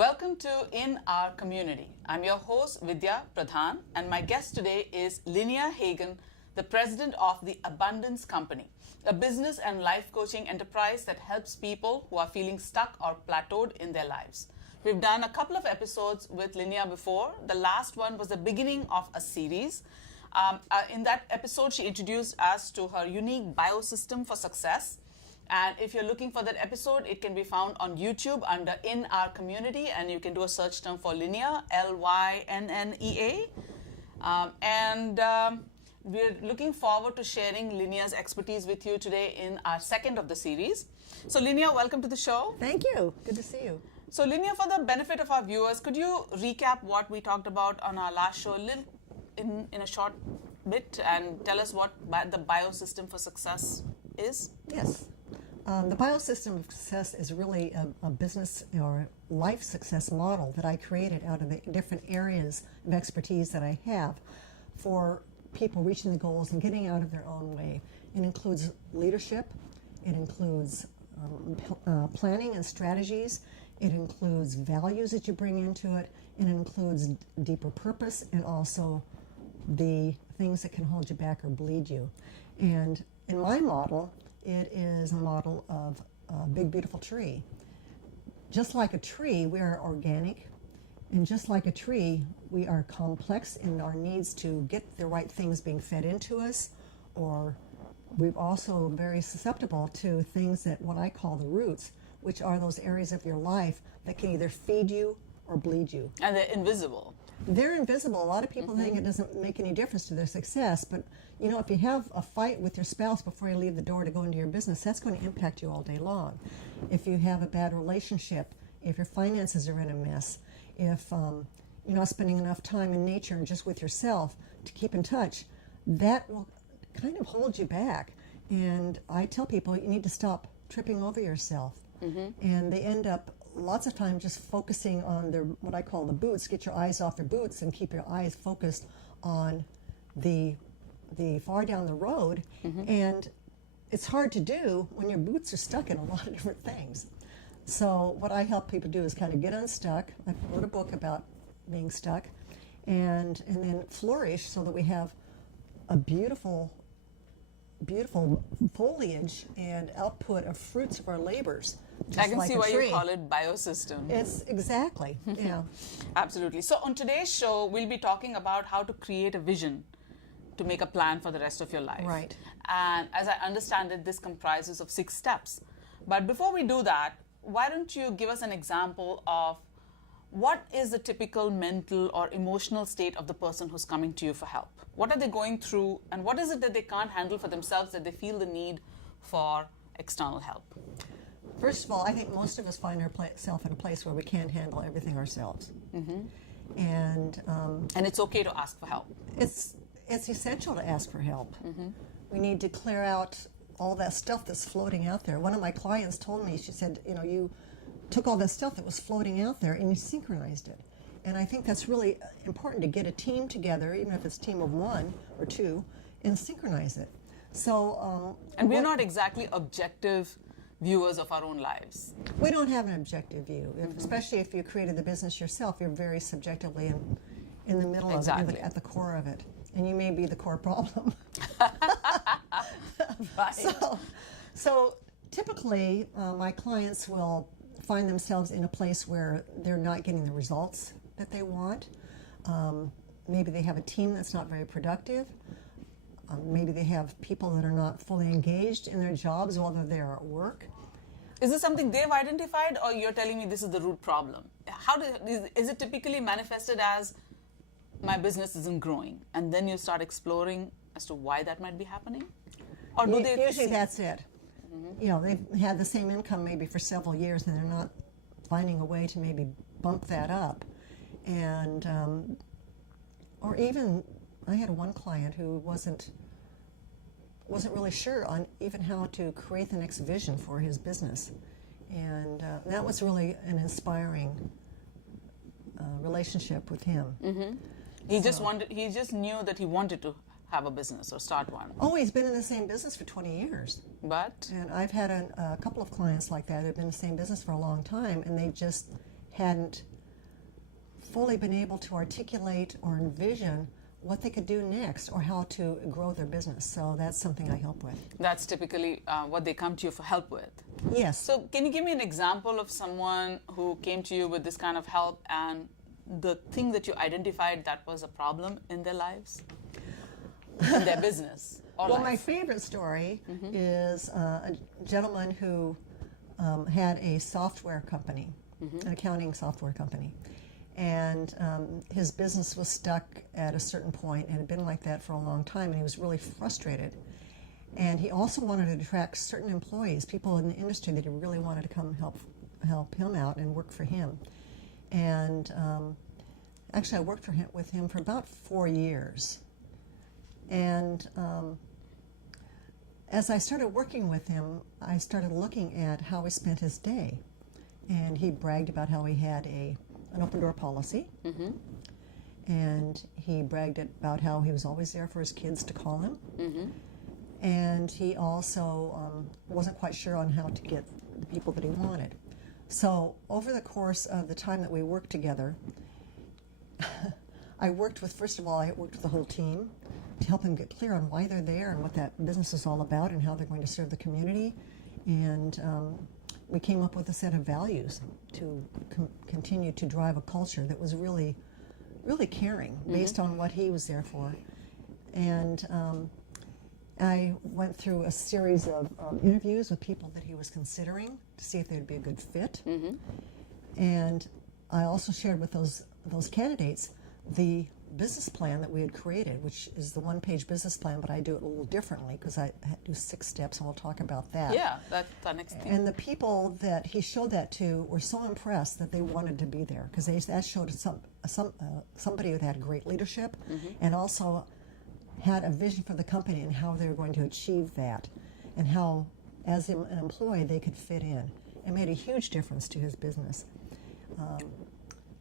Welcome to In Our Community. I'm your host, Vidya, Pradhan, and my guest today is Lynnea Hagen, the president of the Abundance Company, a business and life coaching enterprise that helps people who are feeling stuck or plateaued in their lives. We've done a couple of episodes with Lynnea before. The last one was the beginning of a series. In that episode, she introduced us to her unique biosystem for success. And if you're looking for that episode, it can be found on YouTube under In Our Community, and you can do a search term for Lynnea, Lynnea. We're looking forward to sharing Lynnea's expertise with you today in our second of the series. So Lynnea, welcome to the show. Thank you. Good to see you. So Lynnea, for the benefit of our viewers, could you recap what we talked about on our last show in a short bit and tell us what the biosystem for success is? Yes. The biosystem of success is really a business or life success model that I created out of the different areas of expertise that I have for people reaching the goals and getting out of their own way. It includes leadership, it includes planning and strategies, it includes values that you bring into it, it includes deeper purpose and also the things that can hold you back or bleed you. And in my model, it is a model of a big, beautiful tree. Just like a tree, we are organic. And just like a tree, we are complex in our needs to get the right things being fed into us. Or we're also very susceptible to things that what I call the roots, which are those areas of your life that can either feed you or bleed you. And they're invisible. They're invisible. A lot of people think it doesn't make any difference to their success, but you know, if you have a fight with your spouse before you leave the door to go into your business, that's going to impact you all day long. If you have a bad relationship, if your finances are in a mess, if you're not spending enough time in nature and just with yourself to keep in touch, that will kind of hold you back. And I tell people you need to stop tripping over yourself. And they end up lots of time just focusing on their, what I call the boots. Get your eyes off their boots and keep your eyes focused on the far down the road. And it's hard to do when your boots are stuck in a lot of different things. So what I help people do is kind of get unstuck. I wrote a book about being stuck and then flourish so that we have a beautiful foliage and output of fruits of our labors. I can see why you call it biosystem. It's exactly, yeah. Absolutely. So on today's show, we'll be talking about how to create a vision to make a plan for the rest of your life. Right. And as I understand it, this comprises of 6 steps. But before we do that, why don't you give us an example of what is the typical mental or emotional state of the person who's coming to you for help? What are they going through, and what is it that they can't handle for themselves that they feel the need for external help? First of all, I think most of us find ourselves in a place where we can't handle everything ourselves. And it's okay to ask for help. It's essential to ask for help. We need to clear out all that stuff that's floating out there. One of my clients told me, she said, you know, you took all that stuff that was floating out there and you synchronized it. And I think that's really important, to get a team together, even if it's a team of 1 or 2, and synchronize it. So, and we're not exactly objective viewers of our own lives. We don't have an objective view, especially if you created the business yourself. You're very subjectively in the middle of it, at the core of it. And you may be the core problem. Right. So typically, my clients will find themselves in a place where they're not getting the results that they want. Maybe they have a team that's not very productive. Maybe they have people that are not fully engaged in their jobs while they're at work. Is this something they've identified, or you're telling me this is the root problem? Is it typically manifested as my business isn't growing, and then you start exploring as to why that might be happening? Or do they usually that's it. You know, they've had the same income maybe for several years and they're not finding a way to maybe bump that up. And or even I had one client who wasn't really sure on even how to create the next vision for his business. And that was really an inspiring relationship with him. He just knew that he wanted to have a business or start one? Oh, he's been in the same business for 20 years. But? And I've had a couple of clients like that who have been in the same business for a long time, and they just hadn't fully been able to articulate or envision what they could do next or how to grow their business. So that's something I help with. That's typically what they come to you for help with. Yes. So can you give me an example of someone who came to you with this kind of help and the thing that you identified that was a problem in their lives, in their business or Well, life? my favorite story is a gentleman who had a software company, an accounting software company. And his business was stuck at a certain point and had been like that for a long time, and he was really frustrated. And he also wanted to attract certain employees, people in the industry that he really wanted to come help him out and work for him. And actually, I worked with him for about 4 years. And as I started working with him, I started looking at how he spent his day. And he bragged about how he had an open door policy. And he bragged about how he was always there for his kids to call him. And he also wasn't quite sure on how to get the people that he wanted. So over the course of the time that we worked together, first of all, I worked with the whole team to help him get clear on why they're there and what that business is all about and how they're going to serve the community. And we came up with a set of values to continue to drive a culture that was really, really caring based on what he was there for. And I went through a series of interviews with people that he was considering to see if they'd be a good fit. And I also shared with those candidates the business plan that we had created, which is the one-page business plan, but I do it a little differently because I do 6 steps, and we'll talk about that. Yeah, that's the next thing. And the people that he showed that to were so impressed that they wanted to be there because that showed somebody who had great leadership and also had a vision for the company and how they were going to achieve that and how, as an employee, they could fit in. It made a huge difference to his business.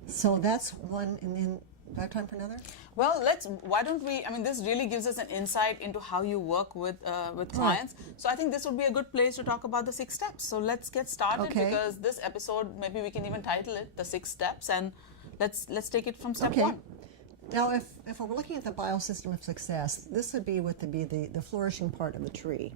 So that's one, and then do I have time for another? Well, why don't we, this really gives us an insight into how you work with clients. So I think this would be a good place to talk about the 6 steps. So let's get started because this episode, maybe we can even title it The 6 Steps, and let's take it from step 1. Now, if we're looking at the biosystem of success, this would be the flourishing part of the tree.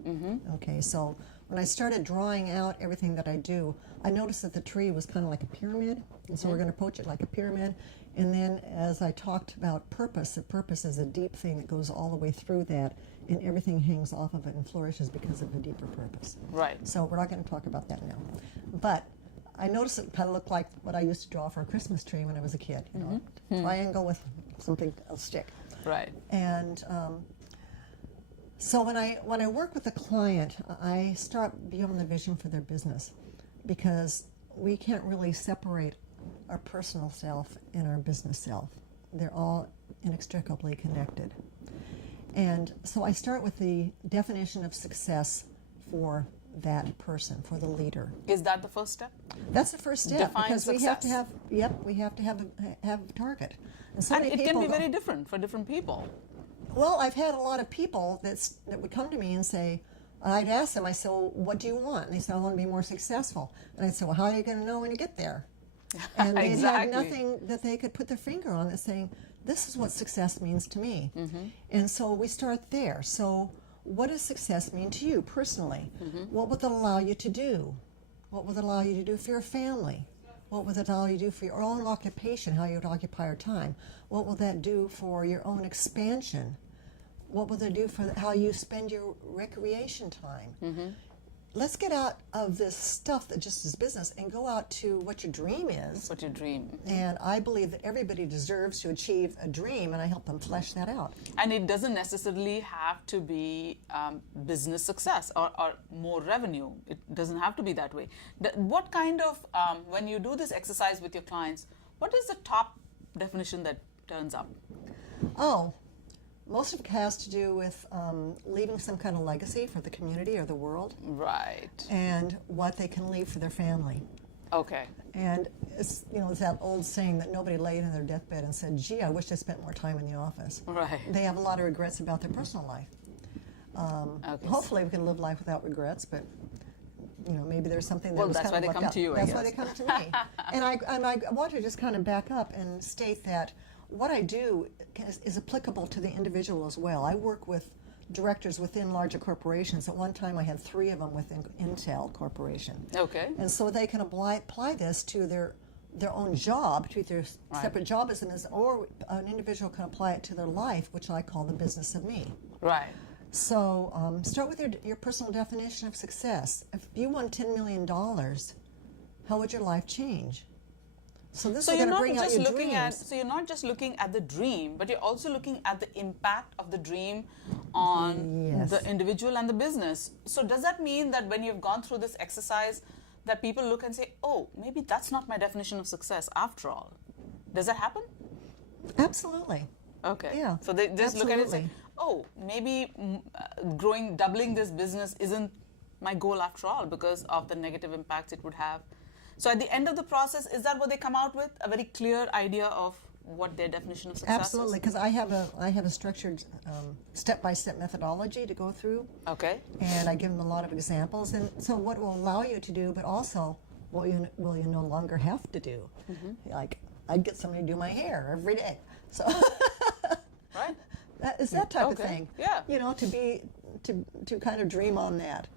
Okay, so when I started drawing out everything that I do, I noticed that the tree was kind of like a pyramid, and so we're going to approach it like a pyramid. And then as I talked about purpose, the purpose is a deep thing that goes all the way through that, and everything hangs off of it and flourishes because of a deeper purpose. Right. So we're not going to talk about that now. But I noticed it kind of looked like what I used to draw for a Christmas tree when I was a kid. Triangle with something, a stick. Right. And so when I work with a client, I start beyond the vision for their business because we can't really separate our personal self and our business self. They're all inextricably connected. And so I start with the definition of success for that person, for the leader. Is that the first step? That's the first step. Define because success. we have to have a target. And so And many it people can be very different for different people. Well, I've had a lot of people that would come to me and say, I'd ask them, I said, well, what do you want? And they said, I want to be more successful. And I'd say, well, how are you going to know when you get there? And they'd have nothing that they could put their finger on that's saying, this is what success means to me. And so we start there. So what does success mean to you personally? What would that allow you to do? What would it allow you to do for your family? What would it allow you to do for your own occupation, how you would occupy your time? What will that do for your own expansion? What will it do for how you spend your recreation time? Let's get out of this stuff that just is business and go out to what your dream is. What your dream. And I believe that everybody deserves to achieve a dream, and I help them flesh that out. And it doesn't necessarily have to be business success or more revenue. It doesn't have to be that way. What kind of, when you do this exercise with your clients, what is the top definition that turns up? Oh, most of it has to do with leaving some kind of legacy for the community or the world. Right. And what they can leave for their family. Okay. And it's that old saying that nobody laid in their deathbed and said, gee, I wish I spent more time in the office. Right. They have a lot of regrets about their personal life. Hopefully we can live life without regrets, but maybe there's something that Well, was that's kind why of they left come out. to you, I That's why guess. they come to me. and I want to just kind of back up and state that what I do is applicable to the individual as well. I work with directors within larger corporations. At one time, I had 3 of them within Intel Corporation. Okay. And so they can apply this to their own job, to their separate job as or an individual can apply it to their life, which I call the business of me. Right. So start with your personal definition of success. If you won $10 million, how would your life change? So this is going to bring out your dreams. So you're not just looking at the dream, but you're also looking at the impact of the dream on the individual and the business. So does that mean that when you've gone through this exercise, that people look and say, oh, maybe that's not my definition of success after all? Does that happen? Absolutely. Okay. Yeah. So they just look at it and say, oh, maybe doubling this business isn't my goal after all because of the negative impacts it would have. So at the end of the process, is that what they come out with? A very clear idea of what their definition of success Absolutely, because I have a structured step-by-step methodology to go through. Okay. And I give them a lot of examples. And so what will allow you to do, but also what you no longer have to do. Like, I'd get somebody to do my hair every day. So right. It's that type of thing. Yeah. To kind of dream on that.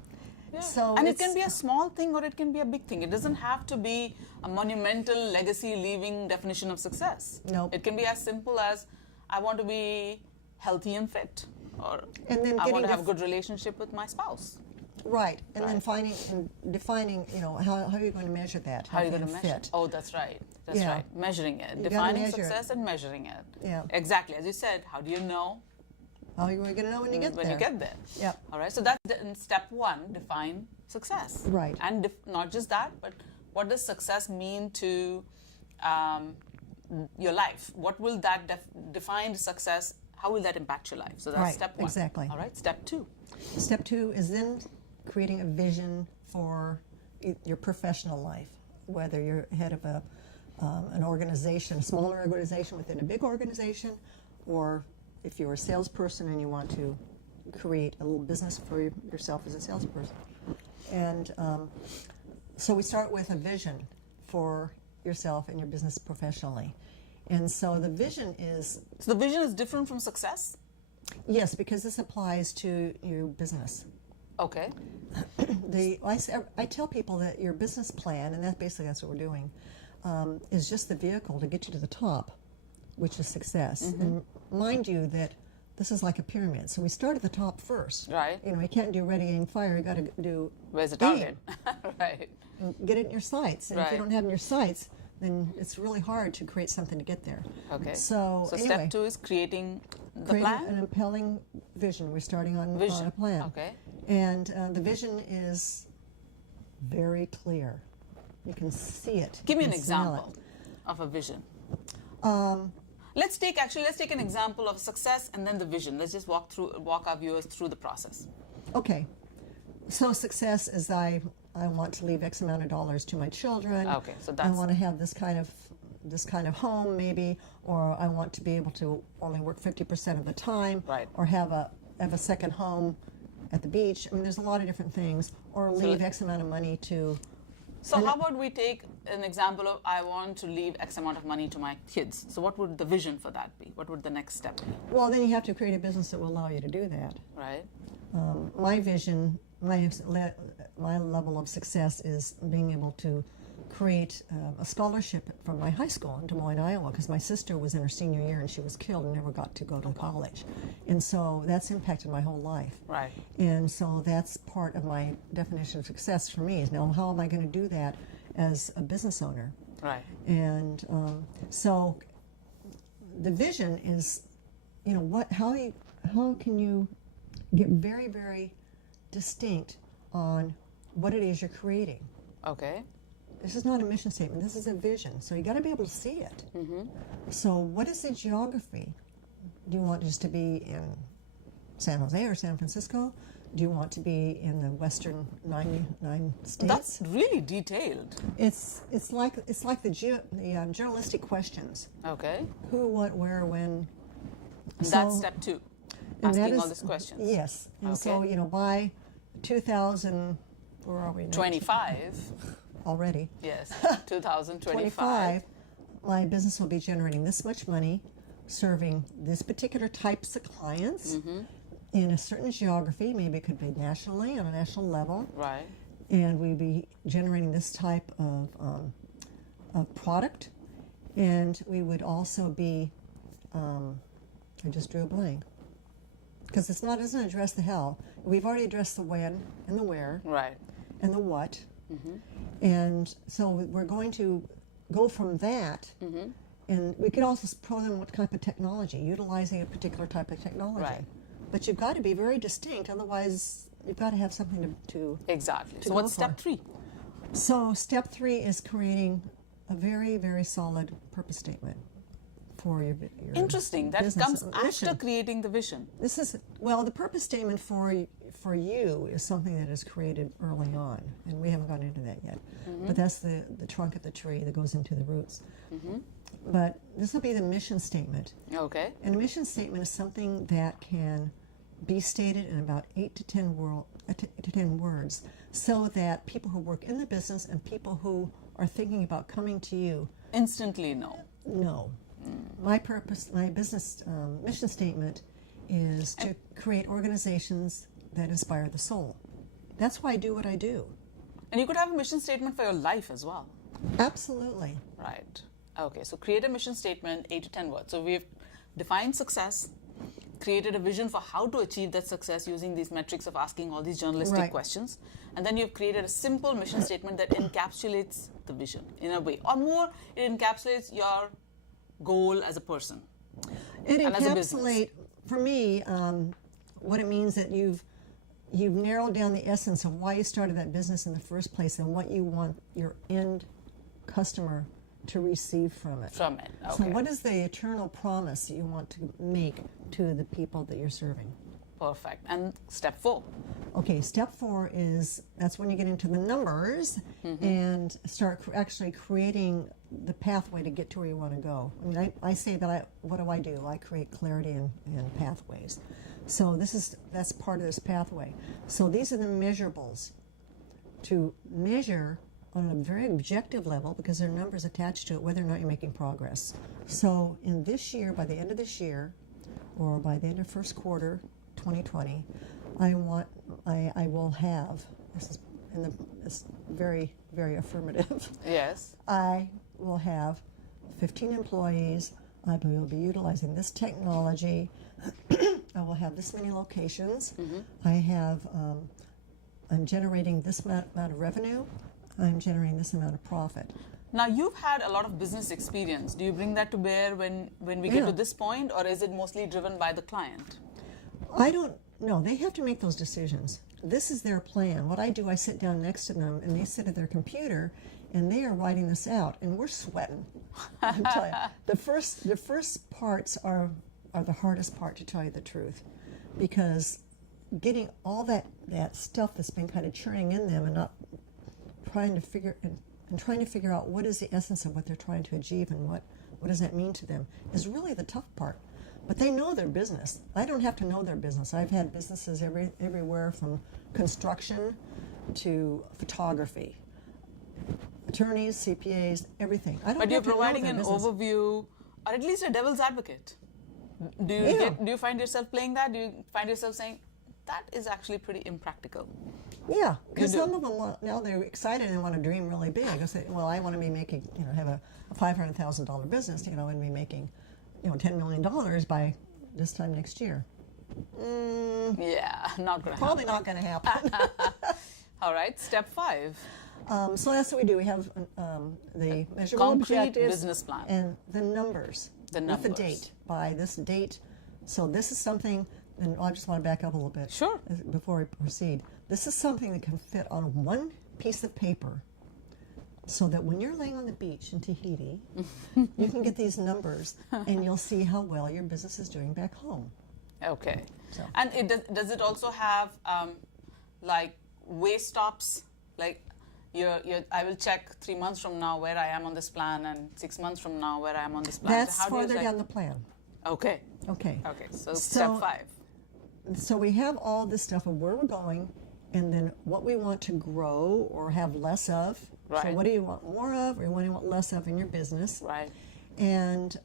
Yeah. So and it can be a small thing or it can be a big thing. It doesn't have to be a monumental legacy-leaving definition of success. Nope. It can be as simple as I want to be healthy and fit, or and then I want to have a good relationship with my spouse. Right, and then finding and defining, how are you going to measure that? How are you going to measure fit? it? Oh, that's right. That's Yeah. right. Measuring it. You gotta Defining measure success and measuring it. Yeah. Exactly. As you said, how do you know? How are you going to know when you get there? When you get there. Yeah. All right. So that's step 1, define success. Right. And not just that, but what does success mean to your life? What will that defined success, how will that impact your life? So that's Right, step 1. exactly. All right. Step 2. Step 2 is then creating a vision for your professional life, whether you're head of an organization, a smaller organization within a big organization, or if you're a salesperson and you want to create a little business for yourself as a salesperson. And so we start with a vision for yourself and your business professionally. And so the vision is... So the vision is different from success? Yes, because this applies to your business. Okay. I tell people that your business plan, and that's what we're doing, is just the vehicle to get you to the top, which is success. And mind you that this is like a pyramid. So we start at the top first. Right. You can't do ready, aim, fire. You got to do Where's the target? Right. and get it in your sights. And if you Right. don't have it in your sights, then it's really hard to create something to get there. Okay. So anyway, step 2 is creating the creating plan? an impelling vision. We're starting on Vision. a plan. Okay. And the vision is very clear. You can see it. Give me You an can smell example of a vision. it. Let's take an example of success and then the vision. Let's just walk our viewers through the process. Okay. So success is I want to leave X amount of dollars to my children. Okay, so I that's- want to have this kind of home maybe, or I want to be able to only work 50% of the time, Right. or have a second home at the beach. I mean, there's a lot of different things, or leave X amount of money to. So how about we take an example of I want to leave X amount of money to my kids. So what would the vision for that be? What would the next step be? Well, then you have to create a business that will allow you to do that. Right? My vision, my level of success is being able to create a scholarship from my high school in Des Moines, Iowa, because my sister was in her senior year and she was killed and never got to go to college. And so that's impacted my whole life. Right. And so that's part of my definition of success for me is now how am I going to do that as a business owner? Right. And so the vision is, how can you get very, very distinct on what it is you're creating? Okay. This is not a mission statement. This is a vision. So you got to be able to see it. So what is the geography? Do you want just to be in San Jose or San Francisco? Do you want to be in the western 99 states? That's really detailed. It's like the journalistic questions. Okay. Who, what, where, when. That's So- step 2. and that Asking is- all these questions. Yes. And so, Okay. by 2000, where are we now? 25. Already. Yes, 2025. 25, my business will be generating this much money, serving this particular types of clients in a certain geography. Maybe it could be nationally, on a national level. Right. And we'd be generating this type of product. And we would also be, I just drew a blank. Because it doesn't address the how. We've already addressed the when and the where. Right. And the what. And so we're going to go from that, and we could also program what type of technology, utilizing a particular type of technology. Right. But you've got to be very distinct, otherwise you've got to have something to Exactly. to So go what's for. step 3? So step 3 is creating a very, very solid purpose statement for your Interesting. That business comes after mission. creating the vision. This is, well, the purpose statement for you is something that is created early on, and we haven't gone into that yet. But that's the trunk of the tree that goes into the roots. But this will be the mission statement. Okay. And a mission statement is something that can be stated in about 8 to 10 words, so that people who work in the business and people who are thinking about coming to you Instantly know. My purpose, my business mission statement is to create organizations that inspire the soul. That's why I do what I do. And you could have a mission statement for your life as well. Absolutely. Right. Okay, so create a mission statement, 8 to 10 words. So we've defined success, created a vision for how to achieve that success using these metrics of asking all these journalistic Right. questions. And then you've created a simple mission statement that encapsulates the vision in a way. Or more, it encapsulates your goal as a person. It And as a business. encapsulate, for me, what it means that you've narrowed down the essence of why you started that business in the first place and what you want your end customer to receive from it. From it, So okay. what is the eternal promise that you want to make to the people that you're serving? Perfect. And step 4. Okay, step 4 is, that's when you get into the numbers and start actually creating the pathway to get to where you want to go. I mean, I say that what do? I create clarity and pathways. So that's part of this pathway. So these are the measurables to measure on a very objective level, because there are numbers attached to it, whether or not you're making progress. So in this year, by the end of this year, or by the end of first quarter 2020, I will have, this very, very affirmative, Yes. I will have 15 employees. I will be utilizing this technology. I will have this many locations. I'm generating this amount of revenue. I'm generating this amount of profit. Now, you've had a lot of business experience. Do you bring that to bear when we get Yeah. to this point, or is it mostly driven by the client? I don't know. They have to make those decisions. This is their plan. What I do, I sit down next to them, and they sit at their computer, and they are writing this out, and we're sweating. I'm telling you, the first parts are the hardest part, to tell you the truth, because getting all that stuff that's been kind of churning in them and not trying to figure out what is the essence of what they're trying to achieve and what does that mean to them is really the tough part. But they know their business. I don't have to know their business. I've had businesses everywhere from construction to photography, attorneys, CPAs, everything. I don't But you're have to know providing their an business. overview, or at least a devil's advocate. Do you find yourself playing that? Do you find yourself saying, that is actually pretty impractical? Yeah, because You do. some of them now they're excited and want to dream really big. I say, well, I want to be making, have a $500,000 business, and be making, $10 million by this time next year. Yeah, not going to Probably not going to happen. All right, step 5. So that's what we do. We have the measurable Concrete objectives business plan. and the numbers. The With the numbers. date. By this date. So this is something, and I just want to back up a little bit. Sure. Before we proceed. This is something that can fit on one piece of paper, so that when you're laying on the beach in Tahiti, you can get these numbers and you'll see how well your business is doing back home. Okay. So- And does it also have like way stops? Like I will check 3 months from now where I am on this plan, and 6 months from now where I am on this plan. That's How do you, farther down the plan. Okay. Okay. Okay. So step 5. So we have all this stuff of where we're going, and then what we want to grow or have less of. So Right. what do you want more of, or what do you want less of in your business? Right. And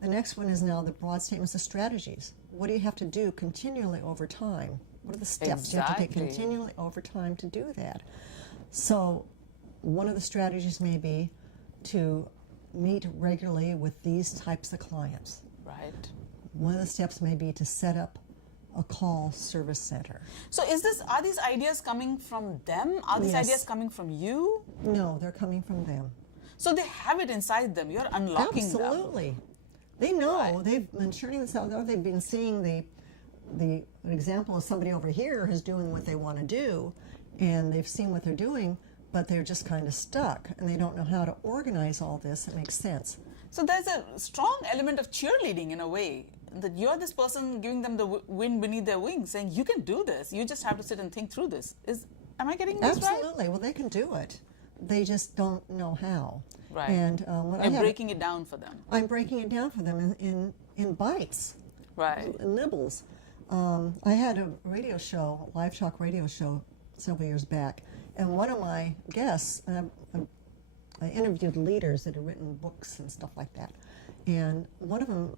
the next one is now the broad statements of strategies. What do you have to do continually over time? What are the steps you have to take Exactly. continually over time to do that? So one of the strategies may be to meet regularly with these types of clients. Right. One of the steps may be to set up a call service center. So are these ideas coming from them? Are these Yes. ideas coming from you? No, they're coming from them. So they have it inside them. You're unlocking them. Absolutely. They know. Right. They've been churning this out. They've been seeing the example of somebody over here who's doing what they want to do, and they've seen what they're doing, but they're just kind of stuck, and they don't know how to organize all this. It makes sense. So there's a strong element of cheerleading in a way, that you're this person giving them the wind beneath their wings, saying, you can do this. You just have to sit and think through this. Am I getting this right? Absolutely. Well, they can do it. They just don't know how. Right. And You're breaking it down for them. I'm breaking it down for them in bites, Right. nibbles. I had a radio show, live talk radio show, several years back, and one of my guests, I interviewed leaders that had written books and stuff like that, and one of them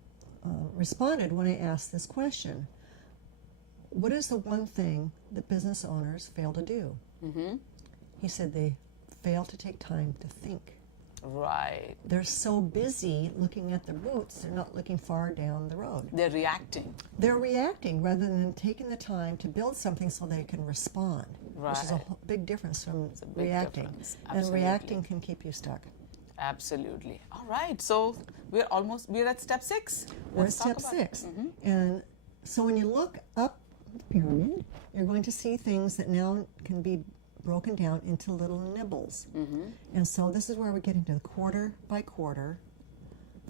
responded when I asked this question: what is the one thing that business owners fail to do? Mm-hmm. He said they fail to take time to think. Right. They're so busy looking at their boots, they're not looking far down the road. They're reacting. They're reacting rather than taking the time to build something so they can respond, which is a Right. big difference from a big reacting. difference. And Absolutely. reacting can keep you stuck. Absolutely. All right. So we're at step 6. We're at Let's talk step about 6. Mm-hmm. And so when you look up the pyramid, you're going to see things that now can be broken down into little nibbles. Mm-hmm. And so this is where we get into the quarter by quarter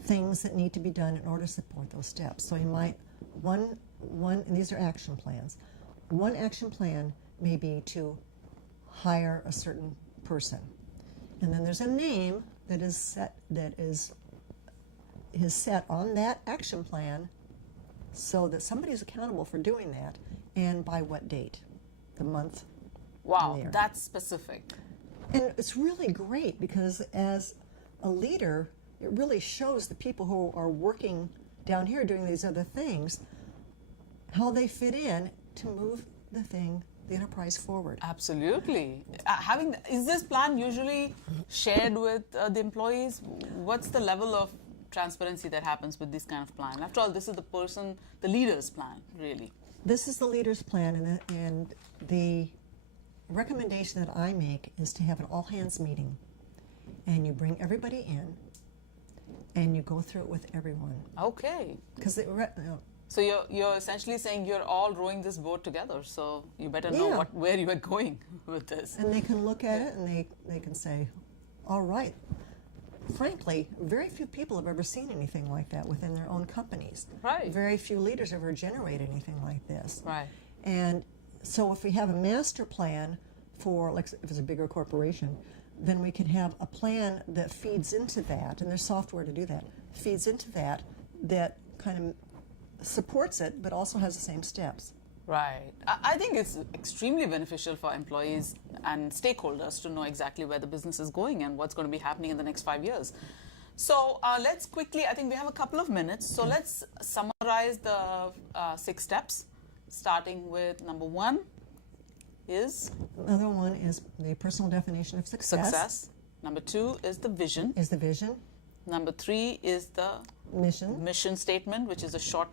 things that need to be done in order to support those steps. So you might, and these are action plans. One action plan may be to hire a certain person. And then there's a name that is set on that action plan so that somebody's accountable for doing that, and by what date, the month. Wow, there. that's specific. And it's really great because as a leader, it really shows the people who are working down here doing these other things how they fit in to move the enterprise forward. Absolutely. Is this plan usually shared with the employees? What's the level of transparency that happens with this kind of plan? After all, this is the leader's plan, really. This is the leader's plan, and the recommendation that I make is to have an all-hands meeting, and you bring everybody in, and you go through it with everyone. Okay. Because So you're essentially saying you're all rowing this boat together, so you better know Yeah. where you are going with this. and they can look at it and they can say, all right. Frankly, very few people have ever seen anything like that within their own companies. Right. Very few leaders ever generated anything like this. Right. And so if we have a master plan for, like if it's a bigger corporation, then we can have a plan that feeds into that, and there's software to do that, feeds into that kind of supports it, but also has the same steps. Right. I think it's extremely beneficial for employees and stakeholders to know exactly where the business is going and what's going to be happening in the next 5 years. So let's quickly, I think we have a couple of minutes, so let's summarize the 6 steps, starting with number 1 is? Another one is the personal definition of success. Number 2 is the vision. Is the vision. Number 3 is the Mission statement, which is a short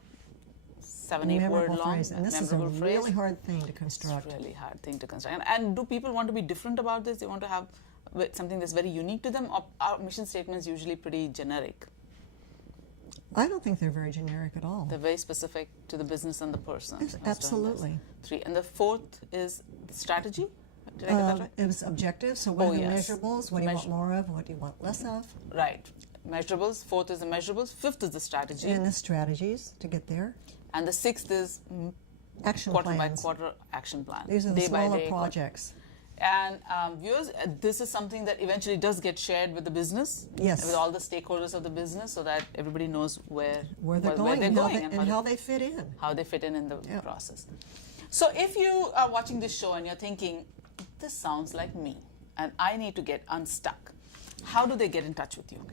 7-8 word memorable long phrase. And this is a memorable phrase. really hard thing to construct. It's a really hard thing to construct. And do people want to be different about this? They want to have something that's very unique to them? Or are mission statements usually pretty generic? I don't think they're very generic at all. They're very specific to the business and the person. Yes, who's doing this. absolutely. 3. And the 4th is the strategy? Did I get that right? It was objective, so what are the yes. measurables? What do you want more of? What do you want less of? Right. Measurables. 4th is the measurables. 5th is the strategy. And the strategies to get there. And the 6th is Action quarter plans. by quarter action plan. These are the day by smaller day, projects. And viewers, this is something that eventually does get shared with the business, Yes. with all the stakeholders of the business, so that everybody knows where Where they're going and how they fit in. how they fit in the Yeah. process. So if you are watching this show and you're thinking, this sounds like me, and I need to get unstuck, how do they get in touch with you?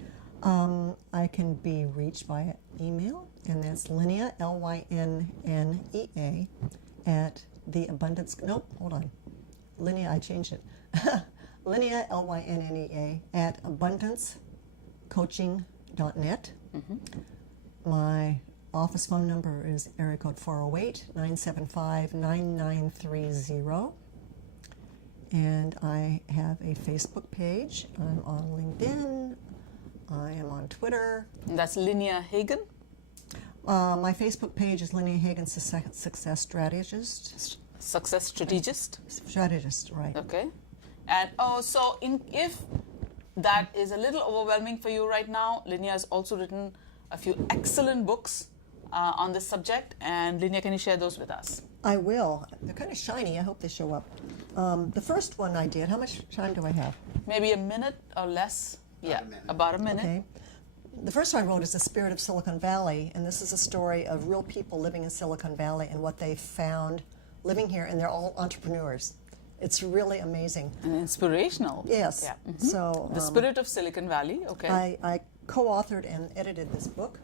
I can be reached via email, and that's Lynnea, Lynnea, at the abundance. Nope, hold on. Lynnea, I changed it. Lynnea, Lynnea, at abundancecoaching.net. My office phone number is area code 408-975-9930. And I have a Facebook page. I'm on LinkedIn. I am on Twitter. And that's Lynnea Hagen? My Facebook page is Lynnea Hagen, Success Strategist. Success Strategist? Strategist, right. Okay. And so if that is a little overwhelming for you right now, Lynnea has also written a few excellent books on this subject. And Lynnea, can you share those with us? I will. They're kind of shiny. I hope they show up. The first one I did, how much time do I have? Maybe a minute or less. Yeah, about a minute. Okay. The first one I wrote is The Spirit of Silicon Valley, and this is a story of real people living in Silicon Valley and what they found living here, and they're all entrepreneurs. It's really amazing. And inspirational. Yes. Yeah. So The Spirit of Silicon Valley, okay. I co-authored and edited this book.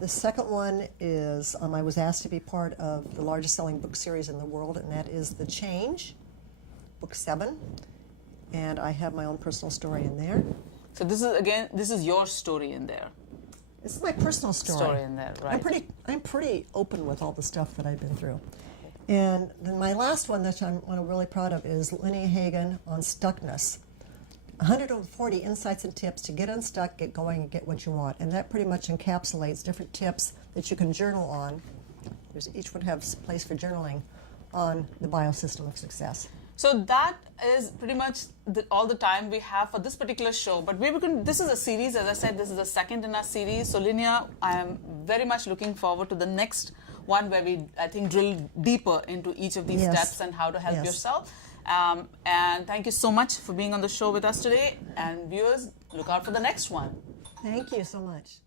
The second one is I was asked to be part of the largest selling book series in the world, and that is The Change, book 7. And I have my own personal story in there. So this is your story in there. This is my personal story. Story in there, right. I'm pretty open with all the stuff that I've been through. And then my last one that I'm really proud of is Lynnea Hagen on Stuckness. 140 insights and tips to get unstuck, get going, and get what you want. And that pretty much encapsulates different tips that you can journal on. Each would have a place for journaling on the biosystem of success. So that is pretty much all the time we have for this particular show. But this is a series, as I said, this is the second in our series. So Lynnea, I am very much looking forward to the next one where we, I think, drill deeper into each of these steps and how to help yourself. And thank you so much for being on the show with us today. And viewers, look out for the next one. Thank you so much.